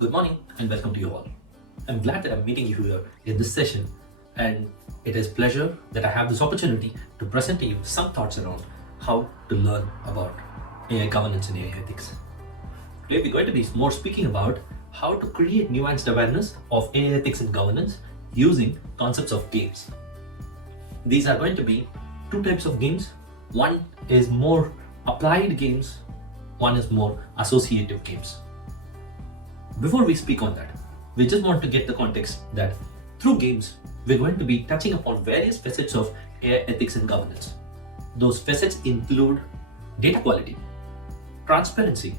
Good morning and welcome to you all. I'm glad that I'm meeting you here in this session, and it is pleasure that I have this opportunity to present to you some thoughts around how to learn about AI governance and AI ethics. Today we're going to be more speaking about how to create nuanced awareness of AI ethics and governance using concepts of games. These are going to be two types of games. One is more applied games, one is more associative games. Before we speak on that, we just want to get the context that through games, we're going to be touching upon various facets of AI ethics and governance. Those facets include data quality, transparency,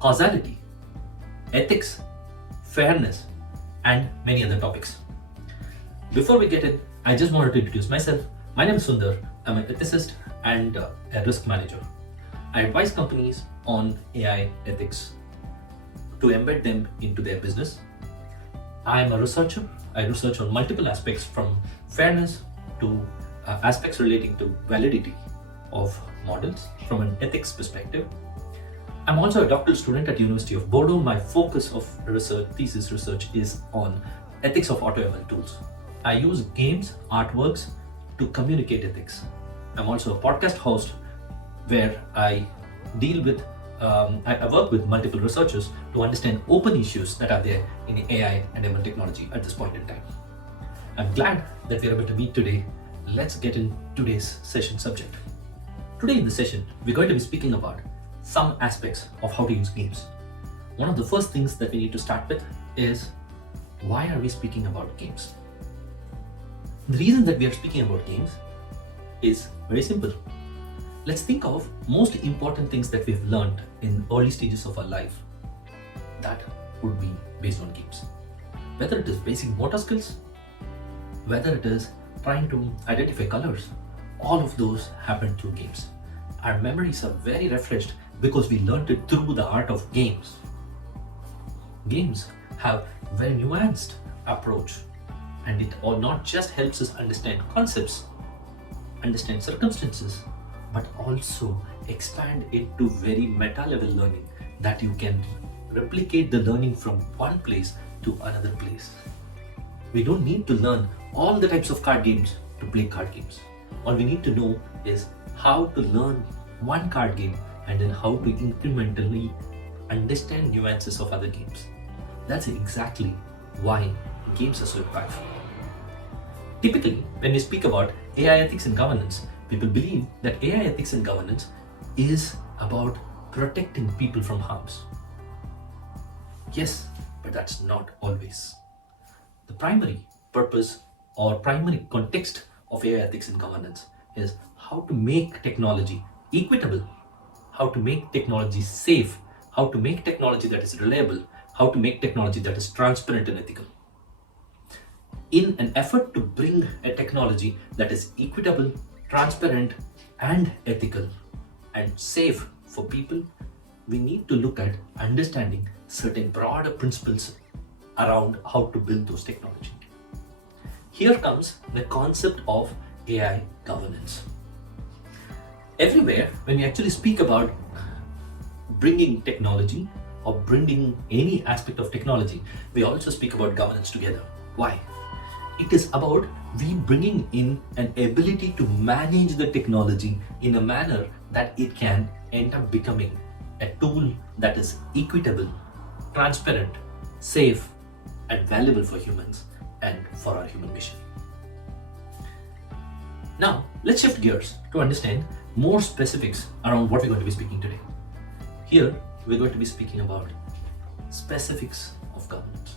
causality, ethics, fairness, and many other topics. Before we get in, I just wanted to introduce myself. My name is Sundar. I'm an ethicist and a risk manager. I advise companies on AI ethics to embed them into their business. I am a researcher. I research on multiple aspects from fairness to aspects relating to validity of models from an ethics perspective. I'm also a doctoral student at University of Bordeaux. My focus of thesis research is on ethics of AutoML tools. I use games, artworks to communicate ethics. I'm also a podcast host where I deal with I work with multiple researchers to understand open issues that are there in AI and ML technology at this point in time. I'm glad that we're able to meet today. Let's get in today's session subject. Today in the session, we're going to be speaking about some aspects of how to use games. One of the first things that we need to start with is, why are we speaking about games? The reason that we are speaking about games is very simple. Let's think of most important things that we've learned in early stages of our life. That would be based on games. Whether it is basic motor skills, whether it is trying to identify colors, all of those happen through games. Our memories are very refreshed because we learned it through the art of games. Games have a very nuanced approach, and it all not just helps us understand concepts, understand circumstances, but also expand it to very meta level learning that you can replicate the learning from one place to another place. We don't need to learn all the types of card games to play card games. All we need to know is how to learn one card game and then how to incrementally understand nuances of other games. That's exactly why games are so powerful. Typically, when we speak about AI ethics and governance, people believe that AI ethics and governance is about protecting people from harms. Yes, but that's not always. The primary purpose or primary context of AI ethics and governance is how to make technology equitable, how to make technology safe, how to make technology that is reliable, how to make technology that is transparent and ethical. In an effort to bring a technology that is equitable, transparent, and ethical, and safe for people, we need to look at understanding certain broader principles around how to build those technology. Here comes the concept of AI governance. Everywhere, when we actually speak about bringing technology or bringing any aspect of technology, we also speak about governance together. Why? It is about we bringing in an ability to manage the technology in a manner that it can end up becoming a tool that is equitable, transparent, safe, and valuable for humans and for our human mission. Now, let's shift gears to understand more specifics around what we're going to be speaking today. Here, we're going to be speaking about specifics of governance.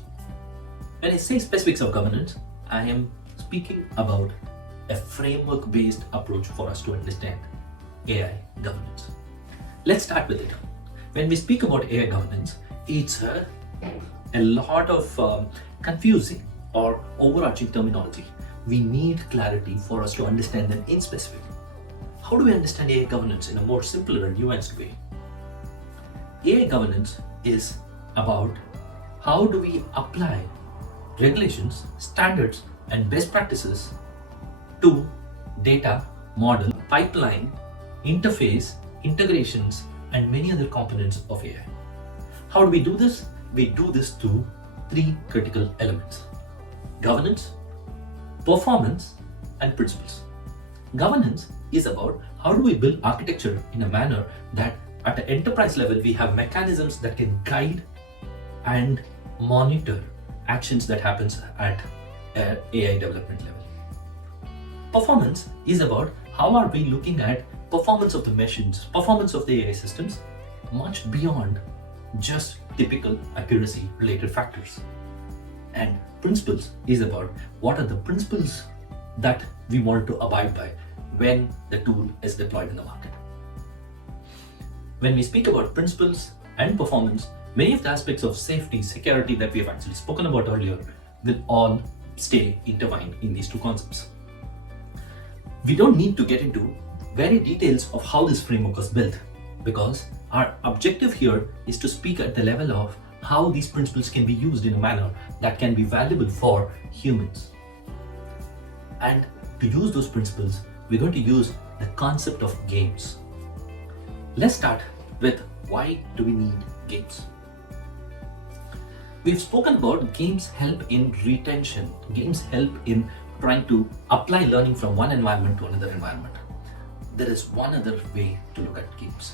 When I say specifics of governance, I am speaking about a framework-based approach for us to understand AI governance. Let's start with it. When we speak about AI governance, it's a lot of confusing or overarching terminology. We need clarity for us to understand them in specific. How do we understand AI governance in a more simpler and nuanced way? AI governance is about how do we apply regulations, standards, and best practices to data, model, pipeline, interface, integrations, and many other components of AI. How do we do this? we do this through three critical elements: governance, performance, and principles. Governance is about how do we build architecture in a manner that at an enterprise level we have mechanisms that can guide and monitor actions that happens at AI development level. Performance is about how are we looking at performance of the machines, performance of the AI systems, much beyond just typical accuracy related factors. And principles is about what are the principles that we want to abide by when the tool is deployed in the market. When we speak about principles and performance, many of the aspects of safety, security that we have actually spoken about earlier will all stay intertwined in these two concepts. We don't need to get into very details of how this framework was built, because our objective here is to speak at the level of how these principles can be used in a manner that can be valuable for humans. And to use those principles, we're going to use the concept of games. Let's start with why do we need games? We've spoken about games help in retention. Games help in trying to apply learning from one environment to another environment. There is one other way to look at games.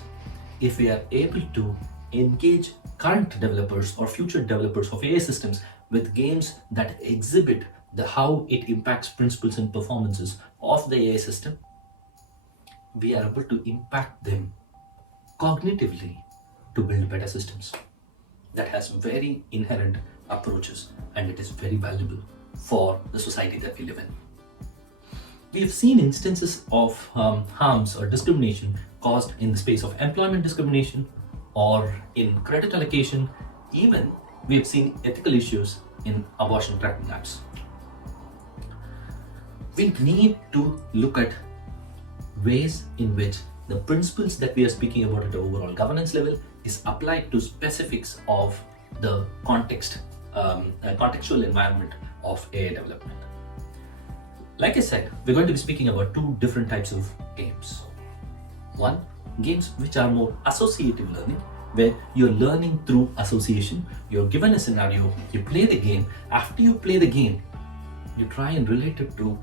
If we are able to engage current developers or future developers of AI systems with games that exhibit how it impacts principles and performances of the AI system, we are able to impact them cognitively to build better systems. That has very inherent approaches, and it is very valuable for the society that we live in. We have seen instances of harms or discrimination caused in the space of employment discrimination or in credit allocation. Even we have seen ethical issues in abortion tracking apps. We need to look at ways in which the principles that we are speaking about at the overall governance level is applied to specifics of the contextual environment of AI development. Like I said, we're going to be speaking about two different types of games. One, games which are more associative learning, where you're learning through association. You're given a scenario, you play the game. After you play the game, you try and relate it to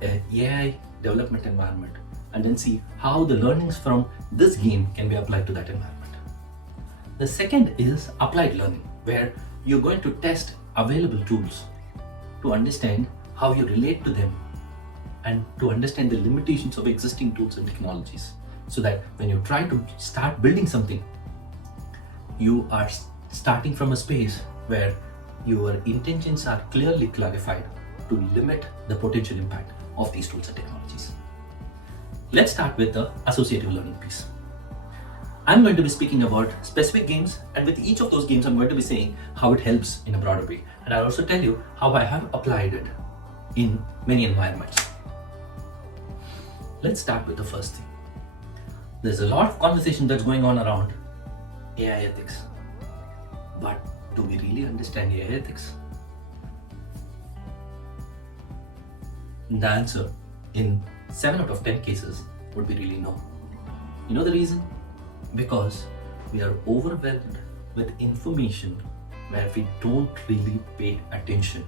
an AI development environment and then see how the learnings from this game can be applied to that environment. The second is applied learning, where you're going to test available tools to understand how you relate to them and to understand the limitations of existing tools and technologies, so that when you try to start building something, you are starting from a space where your intentions are clearly clarified to limit the potential impact of these tools and technologies. Let's start with the associative learning piece. I'm going to be speaking about specific games, and with each of those games I'm going to be saying how it helps in a broader way, and I'll also tell you how I have applied it in many environments. Let's start with the first thing. There's a lot of conversation that's going on around AI ethics, but do we really understand AI ethics? The answer in 7 out of 10 cases would be really no. You know the reason? Because we are overwhelmed with information where we don't really pay attention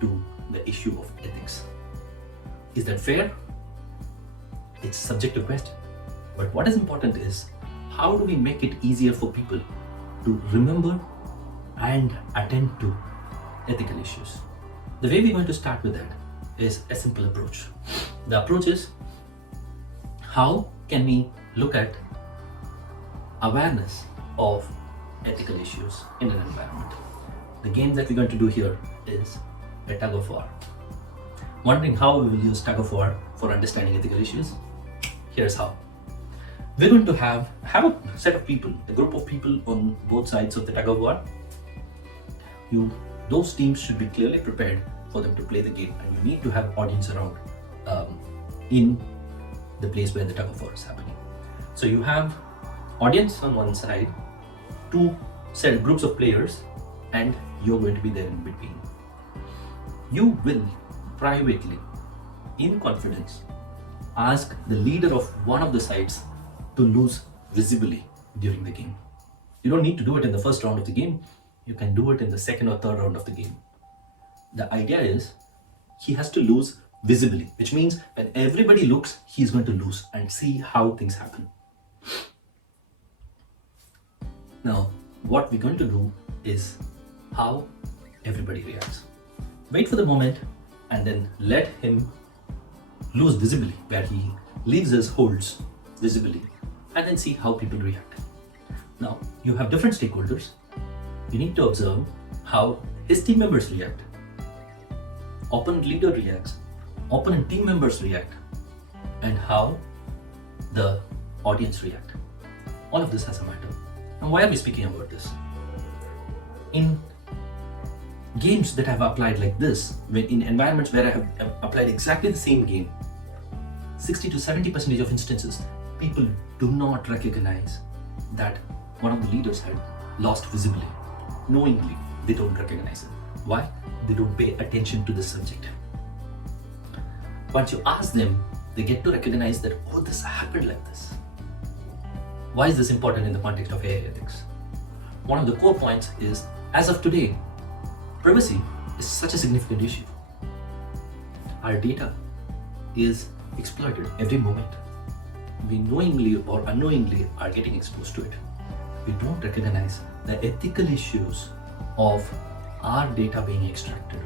to the issue of ethics. Is that fair? It's a subjective question. But what is important is, how do we make it easier for people to remember and attend to ethical issues? The way we're going to start with that is a simple approach. The approach is, how can we look at awareness of ethical issues in an environment? The game that we're going to do here is a tug of war. Wondering how we will use tug of war for understanding ethical issues? Here's how. We're going to have a set of people, a group of people on both sides of the tug of war. Those teams should be clearly prepared for them to play the game, and you need to have audience around in the place where the tug of war is happening. So you have audience on one side, two set groups of players, and you're going to be there in between. You will privately, in confidence, ask the leader of one of the sides to lose visibly during the game. You don't need to do it in the first round of the game. you can do it in the second or third round of the game. The idea is he has to lose visibly, which means when everybody looks, he's going to lose, and see how things happen. Now, what we're going to do is how everybody reacts. Wait for the moment and then let him lose visibly, where he leaves his holds visibly, and then see how people react. Now, you have different stakeholders. You need to observe how his team members react, opponent leader reacts, opponent team members react, and how the audience react. All of this has a matter. And why are we speaking about this? In games that I've applied like this, in environments where I have applied exactly the same game, 60 to 70% of instances, people do not recognize that one of the leaders had lost visibly. Knowingly, they don't recognize it. Why? They don't pay attention to the subject. Once you ask them, they get to recognize that, oh, this happened like this. Why is this important in the context of AI ethics? One of the core points is, as of today, privacy is such a significant issue. Our data is exploited every moment. We knowingly or unknowingly are getting exposed to it. We don't recognize the ethical issues of our data being extracted.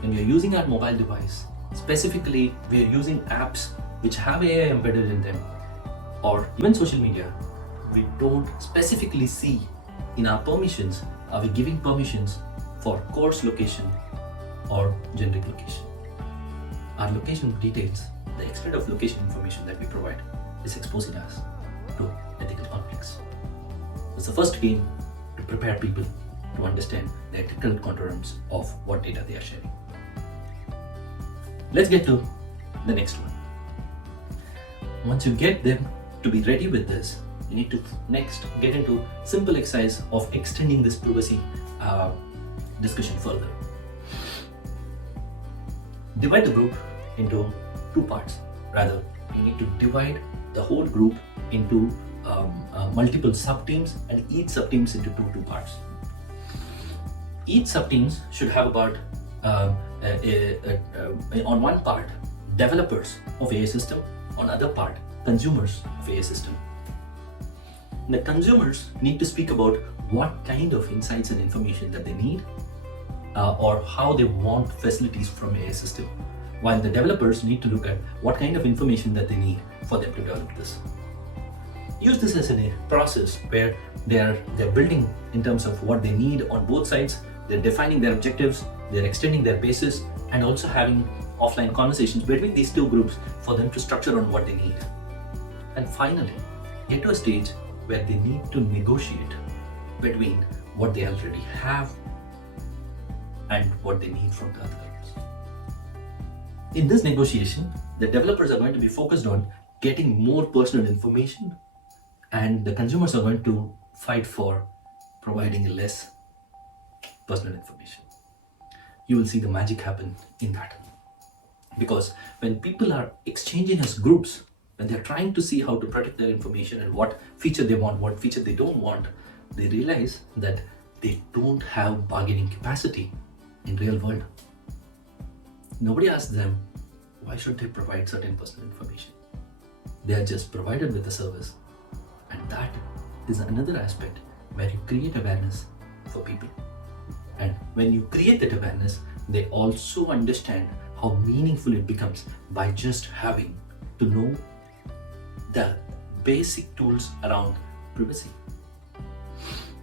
When we are using our mobile device, specifically we are using apps which have AI embedded in them, or even social media, we don't specifically see in our permissions, are we giving permissions for coarse location or generic location. Our location details, the extent of location information that we provide, is exposing us to ethical conflicts. It's the first game to prepare people to understand the ethical contours of what data they are sharing. Let's get to the next one. Once you get them to be ready with this, you need to next get into simple exercise of extending this privacy discussion further. Divide the group into two parts. Rather, you need to divide the whole group into multiple sub-teams, and each sub-teams into two parts. Each sub-teams should have about on one part developers of AI system, on other part consumers of AI system. The consumers need to speak about what kind of insights and information that they need, or how they want facilities from AI system, while the developers need to look at what kind of information that they need for them to develop this. Use this as a process where they're building in terms of what they need on both sides. They're defining their objectives, they're extending their bases, and also having offline conversations between these two groups for them to structure on what they need. And finally, get to a stage where they need to negotiate between what they already have and what they need from the others. In this negotiation, the developers are going to be focused on getting more personal information, and the consumers are going to fight for providing less personal information. You will see the magic happen in that. Because when people are exchanging as groups, when they're trying to see how to protect their information and what feature they want, what feature they don't want, they realize that they don't have bargaining capacity in real world. Nobody asks them, why should they provide certain personal information? They are just provided with the service. And that is another aspect where you create awareness for people. And when you create that awareness, they also understand how meaningful it becomes by just having to know the basic tools around privacy.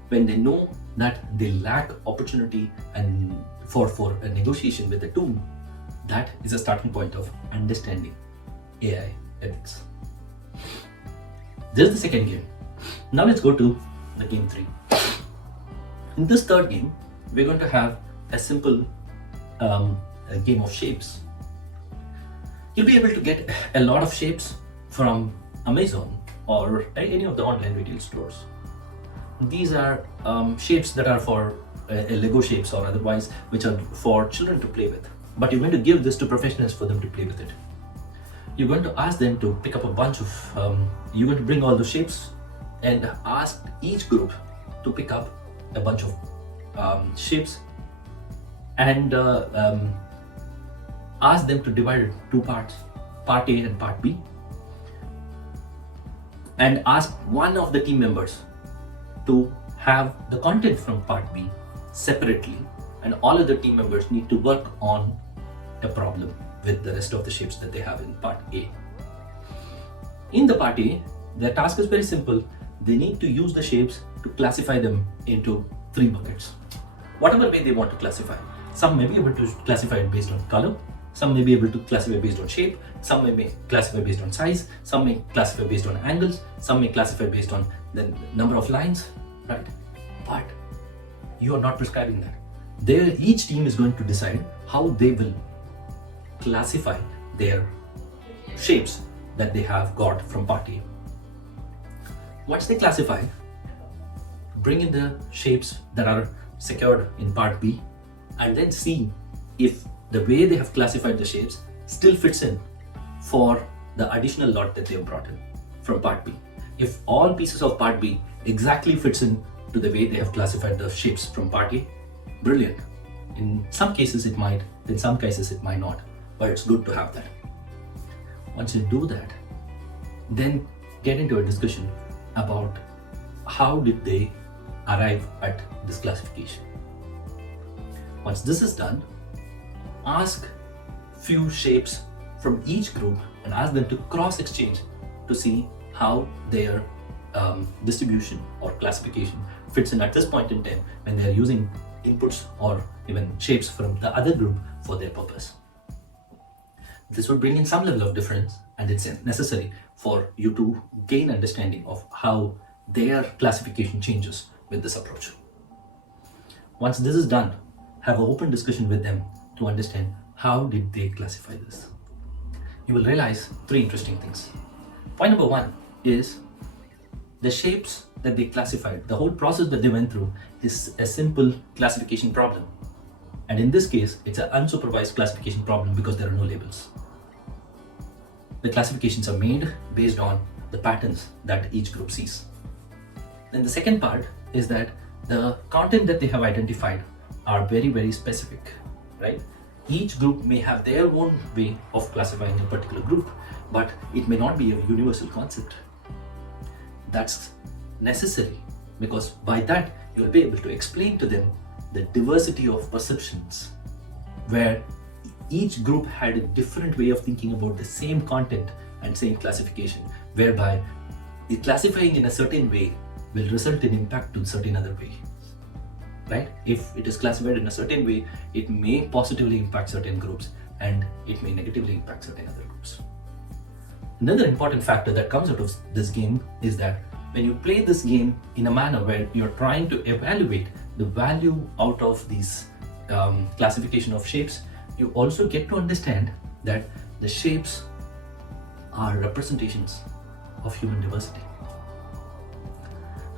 When they know that they lack opportunity and for a negotiation with the tool, that is a starting point of understanding AI ethics. This is the second game. Now let's go to the game 3. In this third game, we're going to have a simple a game of shapes. You'll be able to get a lot of shapes from Amazon or any of the online retail stores. These are shapes that are for Lego shapes or otherwise, which are for children to play with. But you're going to give this to professionals for them to play with it. You're going to ask them to pick up a bunch of, you're going to bring all the shapes and ask each group to pick up a bunch of shapes and ask them to divide it two parts, part A and part B, and ask one of the team members to have the content from part B separately, and all other team members need to work on a problem with the rest of the shapes that they have in part A. In the part A, their task is very simple. They need to use the shapes to classify them into 3 buckets. Whatever way they want to classify. Some may be able to classify it based on color, some may be able to classify based on shape, some may classify based on size, some may classify based on angles, some may classify based on the number of lines, right? But you are not prescribing that. Each team is going to decide how they will classify their shapes that they have got from part A. Once they classify, bring in the shapes that are secured in part B and then see if the way they have classified the shapes still fits in for the additional lot that they have brought in from part B. If all pieces of part B exactly fits in to the way they have classified the shapes from part A, brilliant. In some cases it might, in some cases it might not, but it's good to have that. Once you do that, then get into a discussion about how did they arrive at this classification. Once this is done, ask few shapes from each group and ask them to cross-exchange to see how their distribution or classification fits in at this point in time when they are using inputs or even shapes from the other group for their purpose. This would bring in some level of difference, and it's necessary for you to gain understanding of how their classification changes with this approach. Once this is done, have an open discussion with them to understand how did they classify this. You will realize 3 interesting things. Point number 1 is the shapes that they classified, the whole process that they went through is a simple classification problem. And in this case, it's an unsupervised classification problem because there are no labels. The classifications are made based on the patterns that each group sees. Then the second part is that the content that they have identified are very, very specific, right? Each group may have their own way of classifying a particular group, but it may not be a universal concept. That's necessary because by that you'll be able to explain to them the diversity of perceptions where each group had a different way of thinking about the same content and same classification, whereby classifying in a certain way will result in impact to certain other way, right? If it is classified in a certain way, it may positively impact certain groups and it may negatively impact certain other groups. Another important factor that comes out of this game is that when you play this game in a manner where you're trying to evaluate the value out of these classification of shapes, you also get to understand that the shapes are representations of human diversity.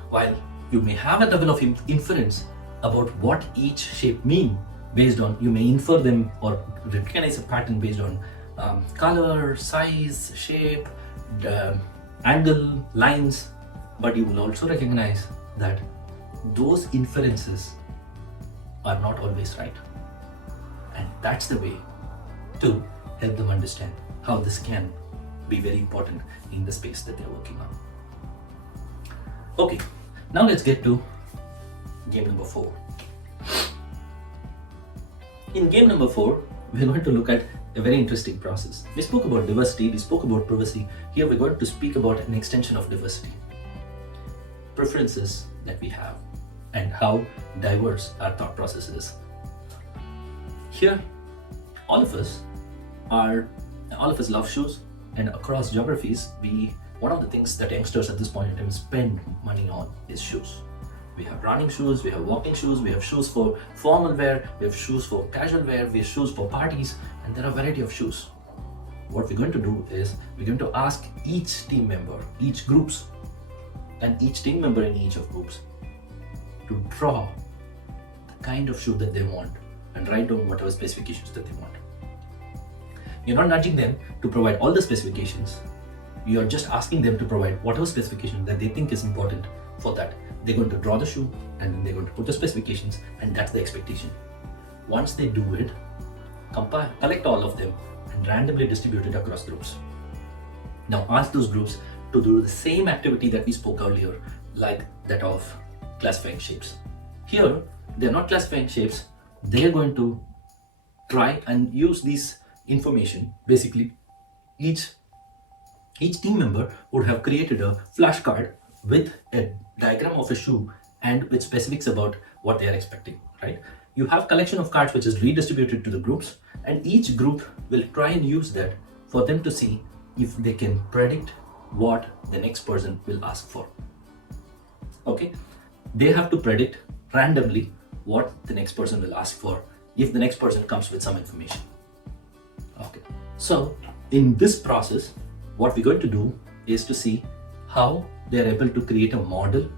While you may have a level of inference about what each shape mean based on, you may infer them or recognize a pattern based on color, size, shape, angle, lines, but you will also recognize that those inferences are not always right. And that's the way to help them understand how this can be very important in the space that they're working on. Okay, now let's get to game number 4. In game number 4, we're going to look at a very interesting process. We spoke about diversity, we spoke about privacy. Here we're going to speak about an extension of diversity. Preferences that we have and how diverse our thought process is. Here, all of us love shoes, and across geographies, one of the things that youngsters at this point in time spend money on is shoes. We have running shoes, we have walking shoes, we have shoes for formal wear, we have shoes for casual wear, we have shoes for parties, and there are a variety of shoes. What we're going to do is we're going to ask each team member, each groups, and each team member in each of groups to draw the kind of shoe that they want and write down whatever specifications that they want. You're not nudging them to provide all the specifications. You are just asking them to provide whatever specification that they think is important for that They're going to draw the shoe and then they're going to put the specifications, and that's the expectation. Once they do it, collect all of them and randomly distribute it across groups. Now ask those groups to do the same activity that we spoke earlier, like that of classifying shapes. Here, they're not classifying shapes, they're going to try and use this information. Basically, each team member would have created a flashcard with a diagram of a shoe and with specifics about what they are expecting, right? You have collection of cards which is redistributed to the groups, and each group will try and use that for them to see if they can predict what the next person will ask for. Okay, they have to predict randomly what the next person will ask for if the next person comes with some information. Okay, so in this process, what we're going to do is to see how they're able to create a model.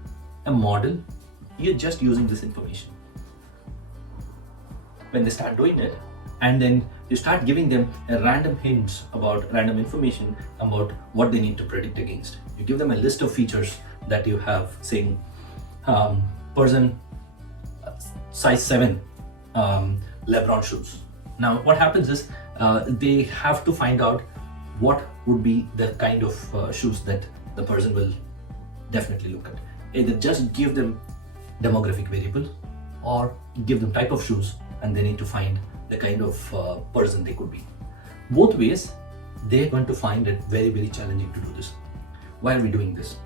You're just using this information. When they start doing it, and then you start giving them a random information about what they need to predict against. You give them a list of features that you have, saying person size 7 Lebron shoes. Now what happens is they have to find out what would be the kind of shoes that the person will definitely look at. Either just give them demographic variable or give them type of shoes, and they need to find the kind of person they could be. Both ways, they're going to find it very, very challenging to do this. Why are we doing this?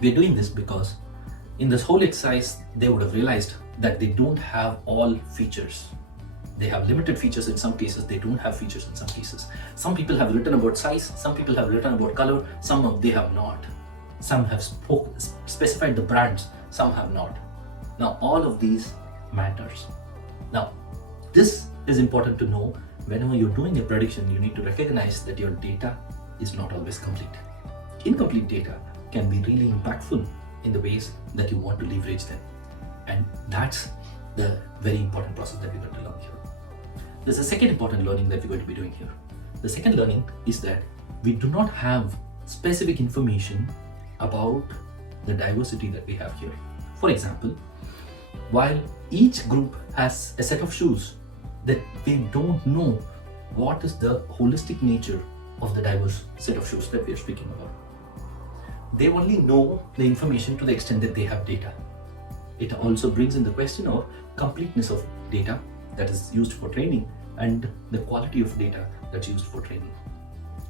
We're doing this because in this whole exercise, they would have realized that they don't have all features. They have limited features in some cases, they don't have features in some cases. Some people have written about size, some people have written about color, they have not. Some have specified the brands, some have not. Now all of these matters. Now this is important to know. Whenever you're doing a prediction, you need to recognize that your data is not always complete. Incomplete data can be really impactful in the ways that you want to leverage them. And that's the very important process that we're going to learn here. There's a second important learning that we're going to be doing here. The second learning is that we do not have specific information about the diversity that we have here. For example, while each group has a set of shoes, that they don't know what is the holistic nature of the diverse set of shoes that we are speaking about. They only know the information to the extent that they have data. It also brings in the question of completeness of data that is used for training and the quality of data that's used for training.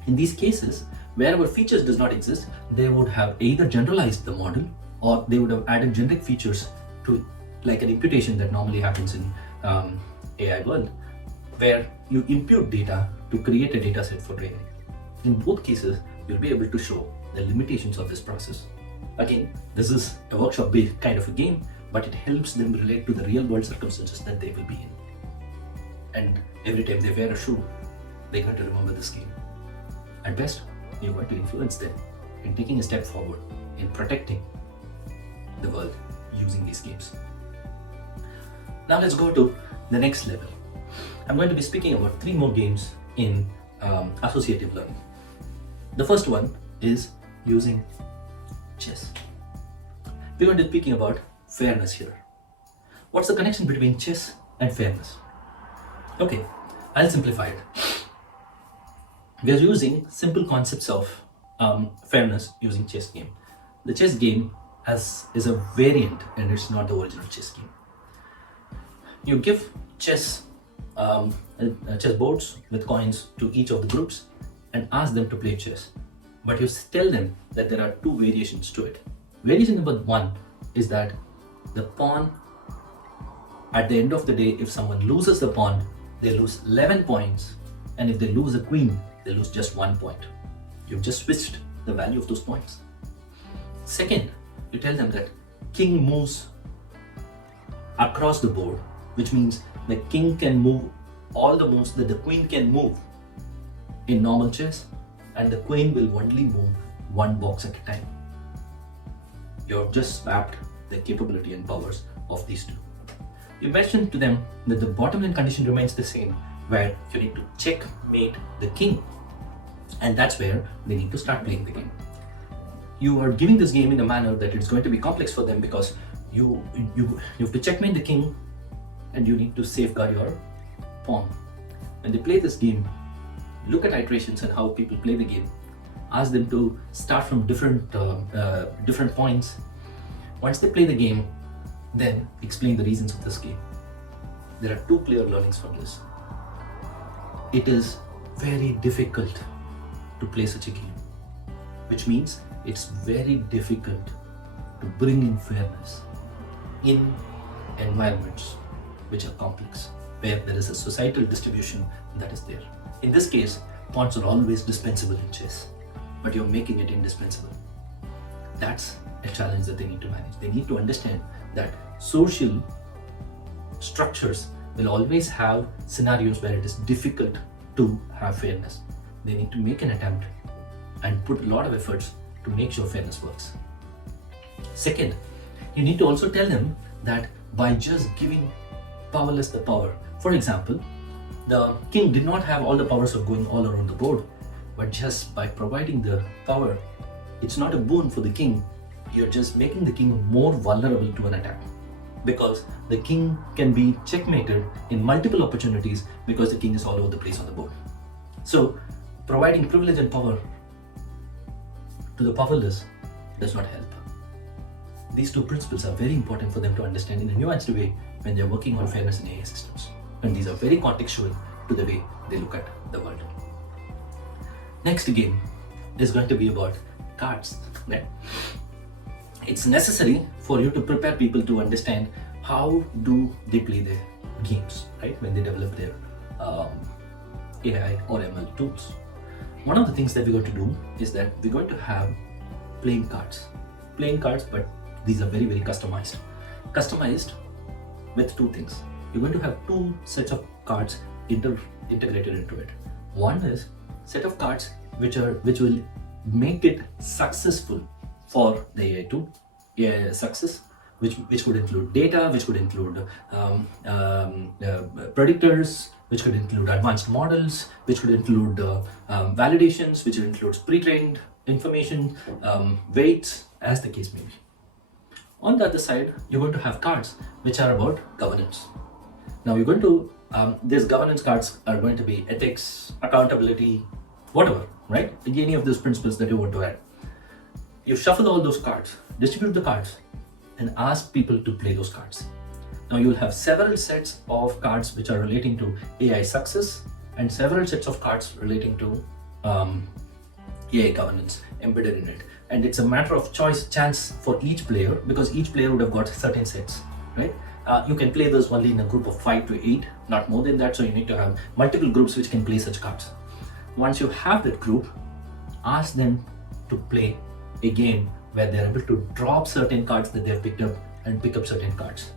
In these cases, wherever features does not exist, they would have either generalized the model or they would have added generic features to, like an imputation that normally happens in AI world, where you impute data to create a data set for training. In both cases, you'll be able to show the limitations of this process. Again, this is a workshop-based kind of a game, but it helps them relate to the real world circumstances that they will be in. And every time they wear a shoe, they're going to remember this game. At best, you're going to influence them in taking a step forward in protecting the world using these games. Now let's go to the next level. I'm going to be speaking about 3 more games in associative learning. The first one is using chess. We're going to be speaking about fairness here. What's the connection between chess and fairness? Okay, I'll simplify it. We are using simple concepts of fairness using chess game. The chess game is a variant and it's not the original chess game. You give chess boards with coins to each of the groups and ask them to play chess. But you tell them that there are 2 variations to it. Variation number 1 is that the pawn, at the end of the day, if someone loses the pawn, they lose 11 points, and if they lose a queen, they lose just 1 point. You've just switched the value of those points. Second, you tell them that king moves across the board, which means the king can move all the moves that the queen can move in normal chess, and the queen will only move 1 box at a time. You've just swapped the capability and powers of these 2. You mentioned to them that the bottom line condition remains the same, where you need to checkmate the king, and that's where they need to start playing the game. you are giving this game in a manner that it's going to be complex for them, because you have to checkmate the king and you need to safeguard your pawn. When they play this game, look at iterations and how people play the game. Ask them to start from different points. Once they play the game, then explain the reasons of this game. There are two clear learnings from this. It is very difficult to play such a game, which means it's very difficult to bring in fairness in environments which are complex, where there is a societal distribution that is there. In this case, pawns are always dispensable in chess, but you're making it indispensable. That's a challenge that they need to manage. They need to understand that social structures will always have scenarios where it is difficult to have fairness. They need to make an attempt and put a lot of efforts to make sure fairness works. Second, you need to also tell them that by just giving powerless the power, for example, the king did not have all the powers of going all around the board, but just by providing the power, it's not a boon for the king. You're just making the king more vulnerable to an attack, because the king can be checkmated in multiple opportunities because the king is all over the place on the board. So providing privilege and power to the powerless does not help. These two principles are very important for them to understand in a nuanced way when they're working on fairness in AI systems. And these are very contextual to the way they look at the world. Next game is going to be about cards. Right? It's necessary for you to prepare people to understand how do they play their games, right? When they develop their AI or ML tools. One of the things that we're going to do is that we're going to have playing cards. Playing cards, but these are very, very customized. Customized with two things. You're going to have two sets of cards integrated into it. One is set of cards which will make it successful for the AI tool. AI success, which could include data, which could include predictors, which could include advanced models, which could include validations, which includes pre-trained information, weights, as the case may be. On the other side, you're going to have cards which are about governance. Now you're going to, these governance cards are going to be ethics, accountability, whatever, right? Any of those principles that you want to add. You shuffle all those cards, distribute the cards, and ask people to play those cards. Now you'll have several sets of cards which are relating to AI success and several sets of cards relating to AI governance embedded in it. And it's a matter of chance for each player, because each player would have got certain sets, right? You can play those only in a group of 5 to 8, not more than that. So you need to have multiple groups which can play such cards. Once you have that group, ask them to play a game where they're able to drop certain cards that they've picked up and pick up certain cards,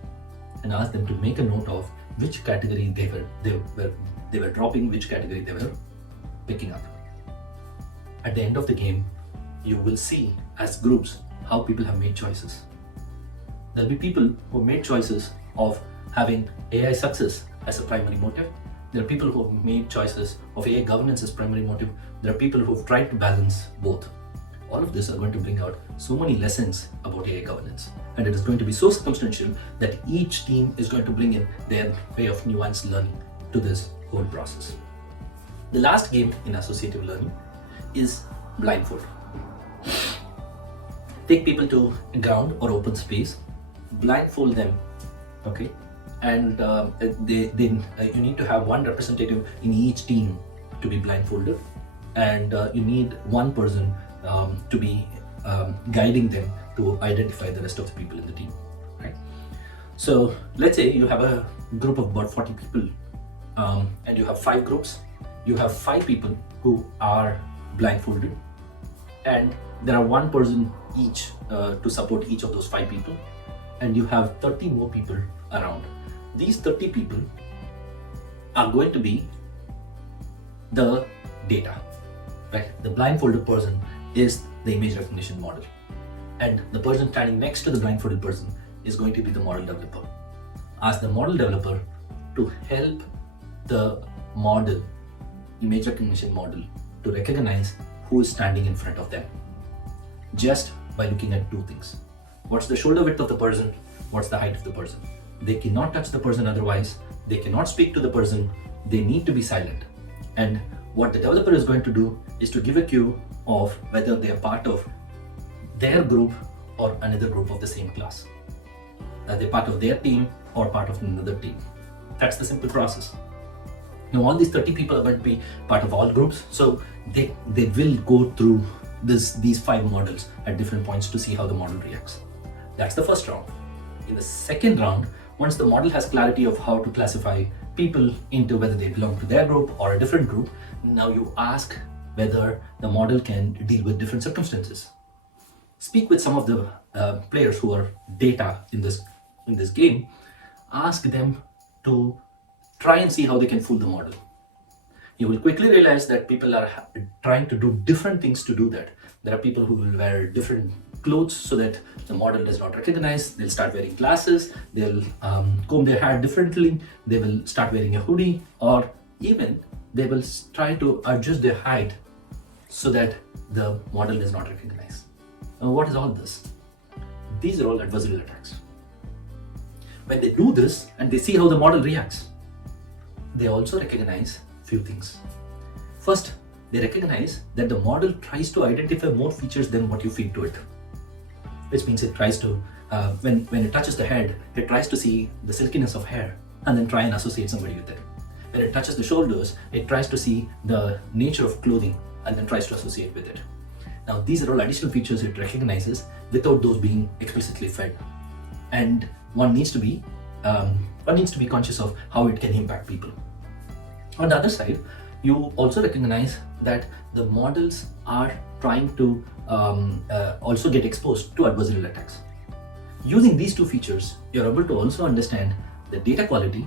and ask them to make a note of which category they were dropping, which category they were picking up. At the end of the game, you will see as groups how people have made choices. There'll be people who made choices of having AI success as a primary motive. There are people who have made choices of AI governance as primary motive. There are people who have tried to balance both. All of this are going to bring out so many lessons about AI governance, and it is going to be so circumstantial that each team is going to bring in their way of nuanced learning to this whole process. The last game in associative learning is blindfold. Take people to ground or open space, blindfold them, okay, and you need to have one representative in each team to be blindfolded, and you need one person to be guiding them to identify the rest of the people in the team, right? So let's say you have a group of about 40 people, and you have 5 groups. You have 5 people who are blindfolded, and there are one person each to support each of those 5 people, and you have 30 more people around. These 30 people are going to be the data, right? The blindfolded person is the image recognition model, and the person standing next to the blindfolded person is going to be the model developer. Ask the model developer to help the model, image recognition model, to recognize who is standing in front of them. just by looking at two things. What's the shoulder width of the person? What's the height of the person? They cannot touch the person otherwise. They cannot speak to the person. They need to be silent. And what the developer is going to do is to give a cue of whether they are part of their group or another group of the same class. Are they part of their team or part of another team? That's the simple process. Now all these 30 people are going to be part of all groups, so they will go through these 5 models at different points to see how the model reacts. That's the first round. In the second round, once the model has clarity of how to classify people into whether they belong to their group or a different group, now you ask whether the model can deal with different circumstances. Speak with some of the players who are data in this game. Ask them to try and see how they can fool the model. You will quickly realize that people are trying to do different things to do that. There are people who will wear different clothes so that the model does not recognize. They'll start wearing glasses, they'll comb their hair differently, they will start wearing a hoodie, or even they will try to adjust their height so that the model does not recognize. Now, what is all this? These are all adversarial attacks. When they do this and they see how the model reacts, they also recognize few things. First, they recognize that the model tries to identify more features than what you feed to it. Which means it tries to, when it touches the head, it tries to see the silkiness of hair and then try and associate somebody with it. When it touches the shoulders, it tries to see the nature of clothing and then tries to associate with it. Now these are all additional features it recognizes without those being explicitly fed. And one needs to be conscious of how it can impact people. On the other side, you also recognize that the models are trying to also get exposed to adversarial attacks. Using these two features, you're able to also understand the data quality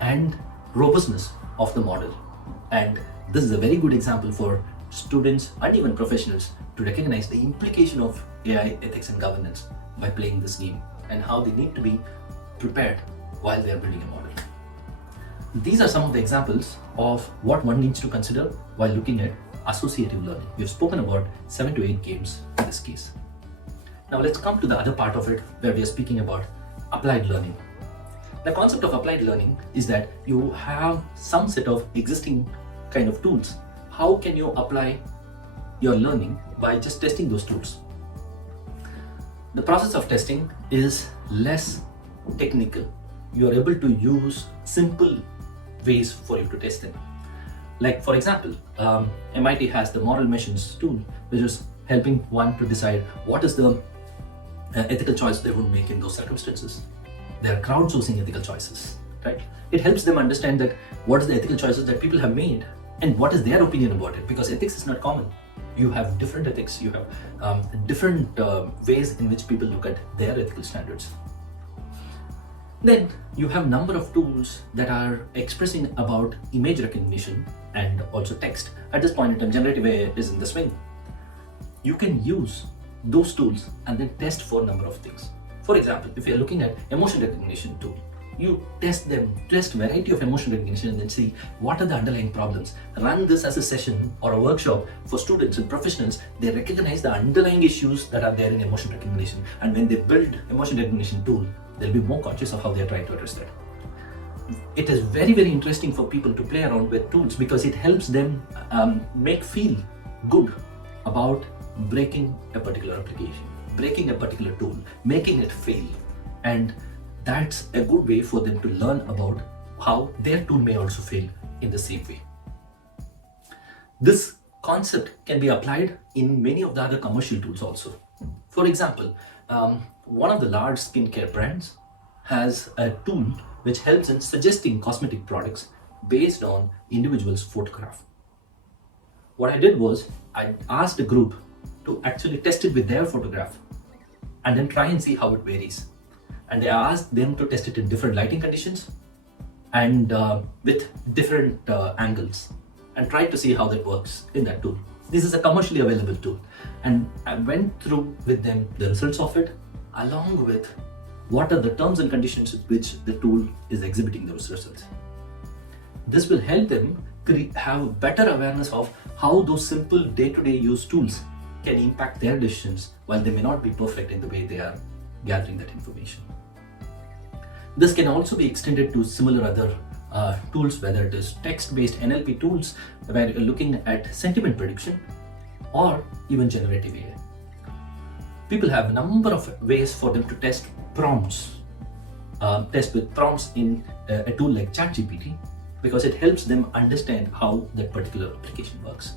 and robustness of the model. And this is a very good example for students and even professionals to recognize the implication of AI ethics and governance by playing this game and how they need to be prepared while they're building a model. These are some of the examples of what one needs to consider while looking at associative learning. We've spoken about 7 to 8 games in this case. Now let's come to the other part of it where we are speaking about applied learning. The concept of applied learning is that you have some set of existing kind of tools. How can you apply your learning by just testing those tools? The process of testing is less technical. You are able to use simple ways for you to test them. Like for example, MIT has the moral missions tool, which is helping one to decide what is the ethical choice they would make in those circumstances. They are crowdsourcing ethical choices, right? It helps them understand that what is the ethical choices that people have made and what is their opinion about it, because ethics is not common. You have different ethics, you have different ways in which people look at their ethical standards. Then you have number of tools that are expressing about image recognition and also text. At this point in time, generative AI is in the swing. You can use those tools and then test for a number of things. For example, if you're looking at emotion recognition tool, you test variety of emotion recognition and then see what are the underlying problems. Run this as a session or a workshop for students and professionals. They recognize the underlying issues that are there in emotion recognition, and when they build emotion recognition tool, they'll be more conscious of how they're trying to address that. It is very, very interesting for people to play around with tools because it helps them feel good about breaking a particular application, breaking a particular tool, making it fail. And that's a good way for them to learn about how their tool may also fail in the same way. This concept can be applied in many of the other commercial tools also. For example, one of the large skincare brands has a tool which helps in suggesting cosmetic products based on individuals' photograph. What I did was I asked a group to actually test it with their photograph and then try and see how it varies. And I asked them to test it in different lighting conditions and with different angles and tried to see how that works in that tool. This is a commercially available tool, and I went through with them the results of it along with what are the terms and conditions with which the tool is exhibiting those results. This will help them have better awareness of how those simple day-to-day use tools can impact their decisions while they may not be perfect in the way they are gathering that information. This can also be extended to similar other tools, whether it is text-based NLP tools where you're looking at sentiment prediction or even generative AI. People have a number of ways for them to test prompts, test with prompts in a tool like ChatGPT, because it helps them understand how that particular application works.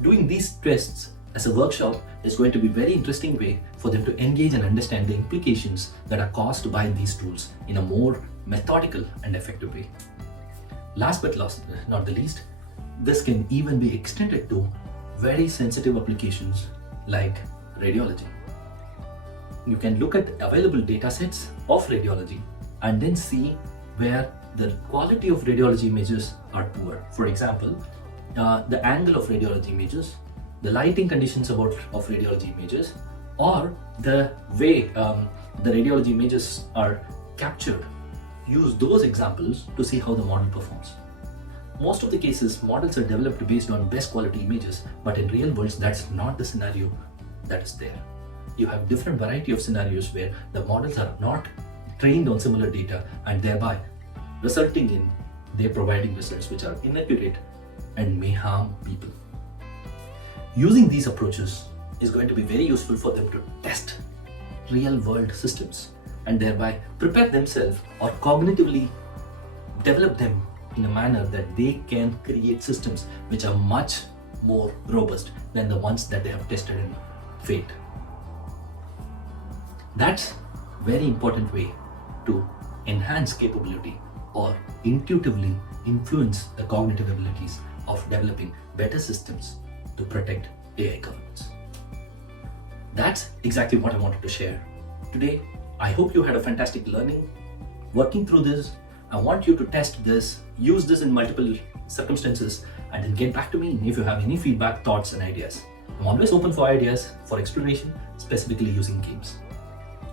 Doing these tests as a workshop is going to be a very interesting way for them to engage and understand the implications that are caused by these tools in a more methodical and effective way. Last but not the least, this can even be extended to very sensitive applications like radiology. You can look at available data sets of radiology and then see where the quality of radiology images are poor. For example, the angle of radiology images, the lighting conditions of radiology images, or the way the radiology images are captured. Use those examples to see how the model performs. Most of the cases, models are developed based on best quality images, but in real world, that's not the scenario that is there. You have different variety of scenarios where the models are not trained on similar data and thereby resulting in they providing results which are inaccurate and may harm people. Using these approaches is going to be very useful for them to test real world systems and thereby prepare themselves or cognitively develop them in a manner that they can create systems which are much more robust than the ones that they have tested in fate. That's a very important way to enhance capability or intuitively influence the cognitive abilities of developing better systems to protect AI governance. That's exactly what I wanted to share today. I hope you had a fantastic learning. Working through this, I want you to test this, use this in multiple circumstances, and then get back to me if you have any feedback, thoughts, and ideas. I'm always open for ideas, for exploration, specifically using games.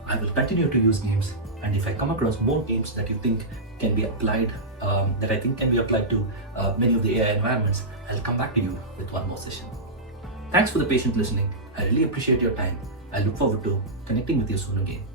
I will continue to use games, and if I come across more games that you think can be applied, that I think can be applied to many of the AI environments, I'll come back to you with one more session. Thanks for the patient listening. I really appreciate your time. I look forward to connecting with you soon again.